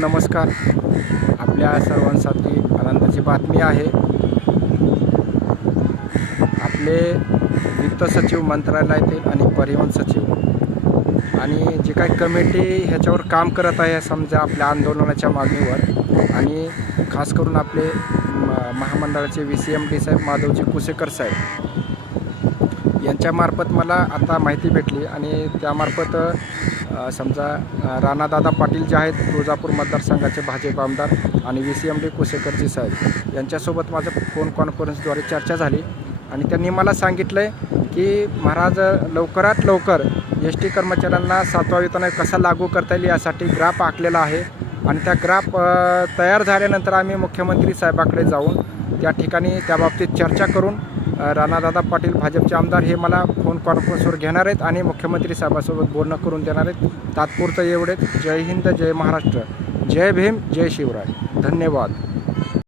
नमस्कार. आपल्या सर्वांसाठी आनंदाची बातमी आहे. आपले वित्त सचिव मंत्रालयातील आणि परिवहन सचिव. आणि जे काही कमिटी ह्याच्यावर काम करत आहे समजा आपल्या आंदोलनाच्या मागणीवर आणि खास करून आपले म- महामंडळाचे व्ही सी एम डी साहेब माधवजी कुसेकर साहेब. त्यांच्यामार्फत मला आता माहिती भेटली आणि त्यामार्फत समजा राणादादा पाटील जे आहेत तुळजापूर मतदारसंघाचे भाजप आमदार आणि V C M D Kusekarji साहेब यांच्यासोबत माझं फोन कॉन्फरन्सद्वारे चर्चा झाली आणि त्यांनी मला सांगितलं आहे की महाराज लवकरात लवकर एस टी कर्मचाऱ्यांना सातवा वेतन कसा लागू करता येईल यासाठी ग्राफ आखलेला आहे आणि त्या ग्राफ तयार झाल्यानंतर आम्ही मुख्यमंत्री साहेबाकडे जाऊन त्या ठिकाणी त्याबाबतीत चर्चा करून राणादादा पाटील भाजपचे आमदार हे मला फोन कॉन्फरन्सवर घेणार आहेत आणि मुख्यमंत्री साहेबांसोबत बोलणं करून देणार आहेत. तात्पुरतं एवढेच. जय हिंद जय महाराष्ट्र. जय भीम जय शिवराय. धन्यवाद.